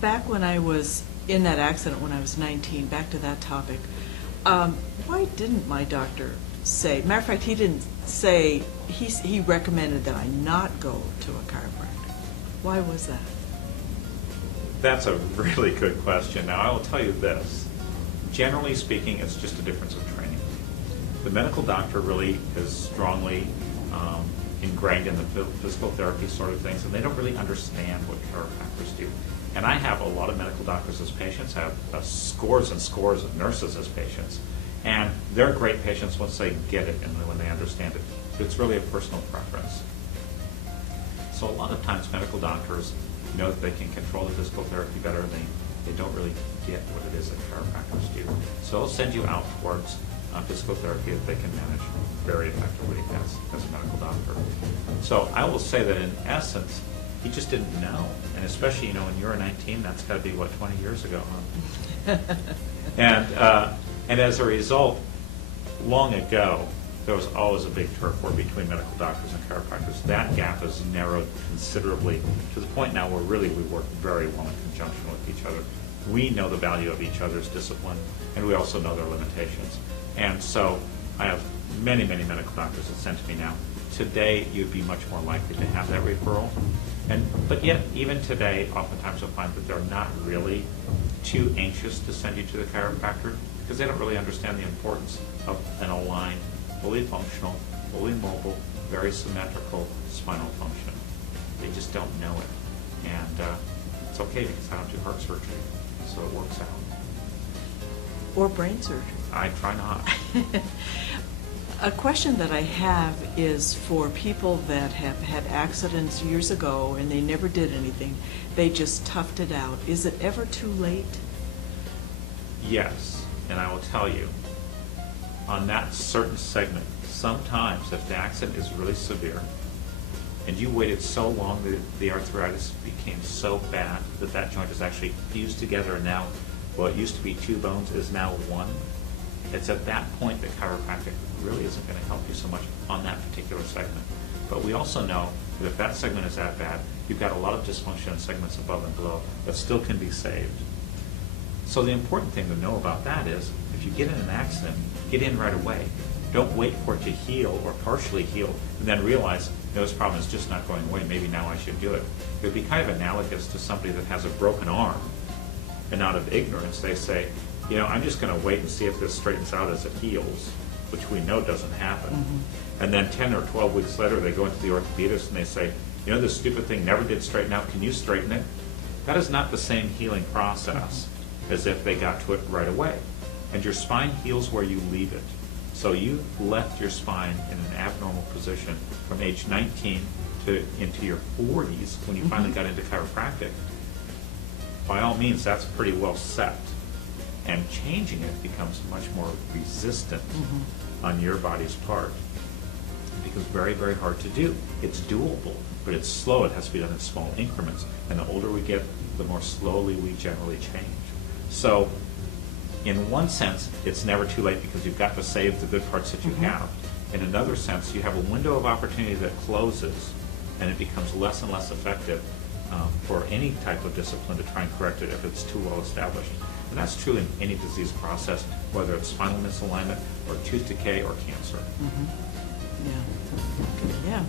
Back when I was in that accident when I was 19, back to that topic, why didn't my doctor say, matter of fact, he didn't say, he recommended that I not go to a chiropractor. Why was that? That's a really good question. Now, I will tell you this. Generally speaking, it's just a difference of training. The medical doctor really is strongly ingrained in the physical therapy sort of things, and they don't really understand what chiropractors do. And I have a lot of medical doctors as patients, I have scores and scores of nurses as patients, and they're great patients once they get it and when they understand it. But it's really a personal preference. So a lot of times medical doctors know that they can control the physical therapy better, and they don't really get what it is that chiropractors do. So they'll send you out towards physical therapy that they can manage very effectively as a medical doctor. So I will say that in essence, he just didn't know. And especially, when you're 19, that's got to be, 20 years ago, huh? And as a result, long ago, there was always a big turf war between medical doctors and chiropractors. That gap has narrowed considerably to the point now where really we work very well in conjunction with each other. We know the value of each other's discipline, and we also know their limitations. And so I have many, many medical doctors that send to me now. Today, you'd be much more likely to have that referral. But yet, even today, oftentimes you'll find that they're not really too anxious to send you to the chiropractor because they don't really understand the importance of an aligned, fully functional, fully mobile, very symmetrical spinal function. They just don't know it. And it's okay because I don't do heart surgery, so it works out. Or brain surgery. I try not. A question that I have is for people that have had accidents years ago and they never did anything, they just toughed it out. Is it ever too late? Yes, and I will tell you, on that certain segment, sometimes if the accident is really severe and you waited so long that the arthritis became so bad that that joint is actually fused together and now what used to be two bones is now one, it's at that point that chiropractic really isn't going to help you so much on that particular segment. But we also know that if that segment is that bad, you've got a lot of dysfunction in segments above and below that still can be saved. So the important thing to know about that is, if you get in an accident, get in right away. Don't wait for it to heal or partially heal and then realize, this problem is just not going away, maybe now I should do it. It would be kind of analogous to somebody that has a broken arm, and out of ignorance they say, I'm just going to wait and see if this straightens out as it heals, which we know doesn't happen. Mm-hmm. And then 10 or 12 weeks later, they go into the orthopedist and they say, this stupid thing never did straighten out, can you straighten it? That is not the same healing process as if they got to it right away. And your spine heals where you leave it. So you left your spine in an abnormal position from age 19 to into your 40s when you finally got into chiropractic. By all means, that's pretty well set. And changing it becomes much more resistant on your body's part. It becomes very, very hard to do. It's doable, but it's slow. It has to be done in small increments. And the older we get, the more slowly we generally change. So in one sense, it's never too late because you've got to save the good parts that you have. In another sense, you have a window of opportunity that closes, and it becomes less and less effective for any type of discipline to try and correct it if it's too well established. And that's true in any disease process, whether it's spinal misalignment or tooth decay or cancer. Yeah.